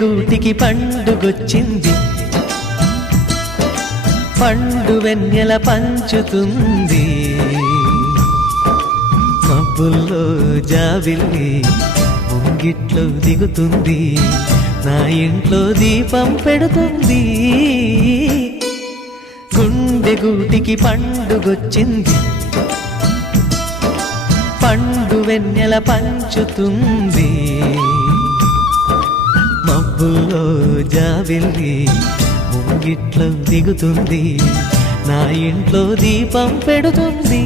గూటికి పండుగొచ్చింది, పండు వెన్నెల పంచుతుంది. మబ్బుల్లో జాబిల్లి ముంగిట్లో దిగుతుంది, నా ఇంట్లో దీపం పెడుతుంది. గుండె గూటికి పండుగొచ్చింది, పండు వెన్నెల పంచుతుంది. మబ్బుల్లో జాబిల్లి ముంగిట్లో దిగుతుంది, నా ఇంట్లో దీపం పెడుతుంది.